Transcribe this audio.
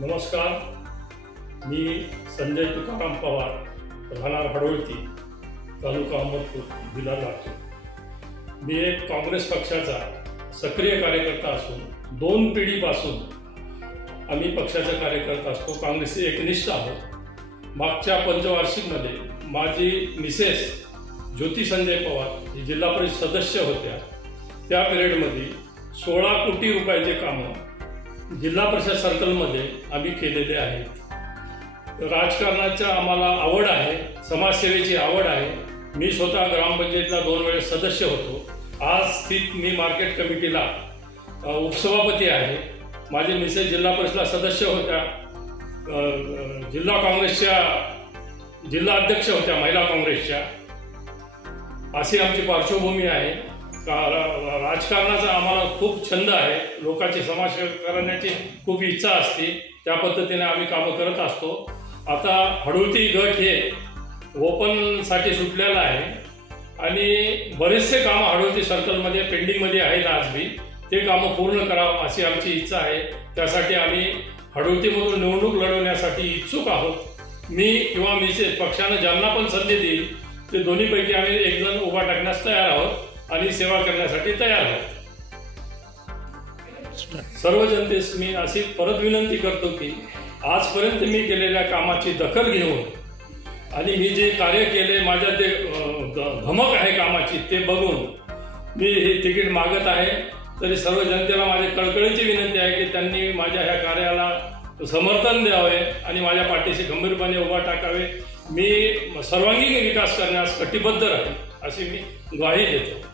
नमस्कार, मी संजय तुकाराम पवार, राहणार हडोळती, तालुका अहमदपूर, जिल्हा लातूर। मी एक काँग्रेस पक्षाचा सक्रिय कार्यकर्ता असून 2 पिढीपासून आम्ही पक्षाचा कार्यकर्ता असतो। काँग्रेसचे एकनिष्ठ आहोत। मागच्या पंचवार्षिकमध्ये माझी मिसेस ज्योती संजय पवार ही जिल्हा परिषद सदस्य होत्या। त्या पिरियडमध्ये 16 कोटी रुपयाचे कामं जिल्हा परिषद सर्कलमध्ये आम्ही केलेले आहेत। राजकारणाचा आम्हाला आवड आहे, समाजसेवेची आवड आहे। मी स्वतः ग्रामपंचायतीला 2 वेळेस सदस्य होतो। आज स्थित मी मार्केट कमिटीला उपसभापती आहे। माझे मिसेस जिल्हा परिषदला सदस्य होत्या, जिल्हा काँग्रेसच्या जिल्हा अध्यक्ष होत्या, महिला काँग्रेसच्या। अशी आमची पार्श्वभूमी आहे। राजकारणाचा आम्हाला खूप छंद आहे। लोकांची समाजसेवा करण्याची खूप इच्छा असते, त्या पद्धतीने आम्ही कामं करत असतो। आता हडोळती गट हे ओपनसाठी सुटलेला आहे आणि बरेचसे कामं हडोळती सर्कलमध्ये पेंडिंगमध्ये आहेत। आज बी ते कामं पूर्ण करावं अशी आमची इच्छा आहे। त्यासाठी आम्ही हडोळतीमधून निवडणूक लढवण्यासाठी इच्छुक आहोत। मी किंवा मिसेस पक्षानं ज्यांना पण संधी देईल ते दोन्हीपैकी आम्ही एक जण उभा टाकण्यास तयार आहोत आणि सेवा करण्यासाठी तयार आहोत। सर्व जनतेस मी अशी परत विनंती करतो की आजपर्यंत मी केलेल्या कामाची दखल घेऊन आणि मी जे कार्य केले, माझ्या ते धमक आहे कामाची, ते बघून मी हे तिकीट मागत आहे। तरी सर्व जनतेला माझी कळकळीची विनंती आहे की त्यांनी माझ्या ह्या कार्याला समर्थन द्यावे आणि माझ्या पाठीशी खंबीरपणे उभा टाकावे। मी सर्वांगीण विकास करण्यास कटिबद्ध राहील अशी मी ग्वाही देतो।